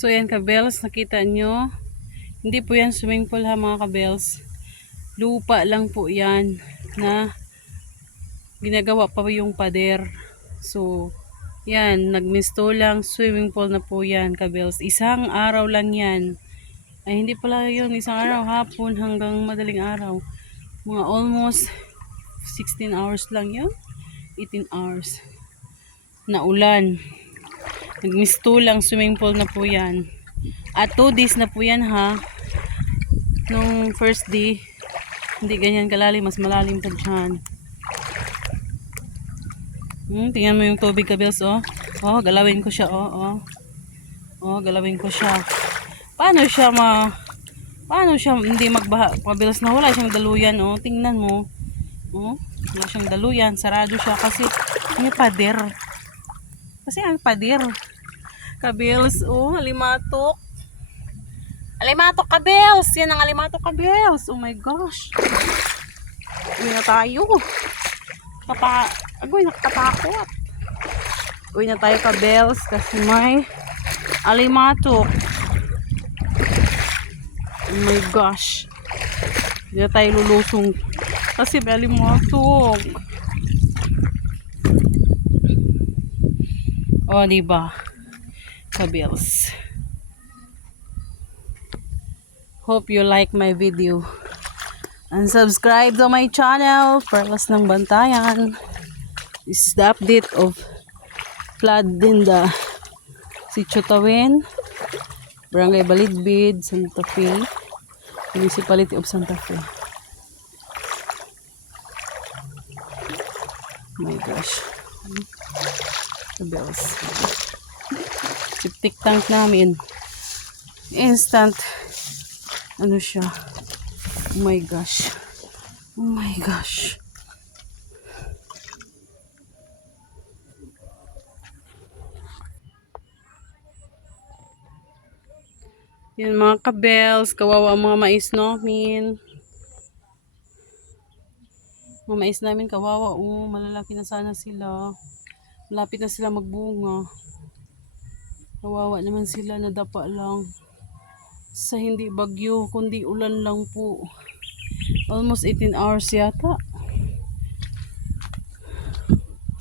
So yan kabels, nakita nyo. Hindi po yan swimming pool ha mga kabels. Lupa lang po yan na ginagawa pa yung pader. So yan, nagmisto lang, swimming pool na po yan kabels. Isang araw lang yan. Ay hindi pala yun, isang araw, hapon hanggang madaling araw. Mga almost 16 hours lang yun. 18 hours. Na ulan. Nagmisto lang, swimming pool na po yan. At 2 days na po yan ha. Nung first day, hindi ganyan kalalim, mas malalim pa dyan. Tingnan mo yung tubig kabels oh. Oh, galawin ko siya oh. Oh, galawin ko siya. Paano siya hindi magbaha kabels na wala siyang daluyan oh. Tingnan mo. Oh, wala siyang daluyan, sarado siya kasi may pader. Kasi ang pader. Kabels, oh, alimatok. Alimatok kabels. Yan ang alimatok kabels. Oh my gosh. Uy na tayo. Agoy, nakakatakot. Uy na tayo kabels kasi may alimatok. Oh my gosh. Hindi na tayo lulusong kasi may alimatok. Oh, diba? Kabels. Hope you like my video. And subscribe to my channel, Perlas ng Bantayan. This is the update of flood in the Sitio Tawen, Barangay Balidbid, Santa Fe, Municipality of Santa Fe. Oh my gosh. Kabels. Septic tank namin. Instant. Ano siya? Oh my gosh. Oh my gosh. Yan mga kabels. Kawawa ang mga mais namin. Mga mais namin kawawa. Oh, malalaki na sana sila. Malapit na sila magbunga. Kawawa naman sila, nadapa lang. Sa hindi bagyo, kundi ulan lang po. Almost 18 hours yata.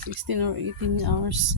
16 or 18 hours.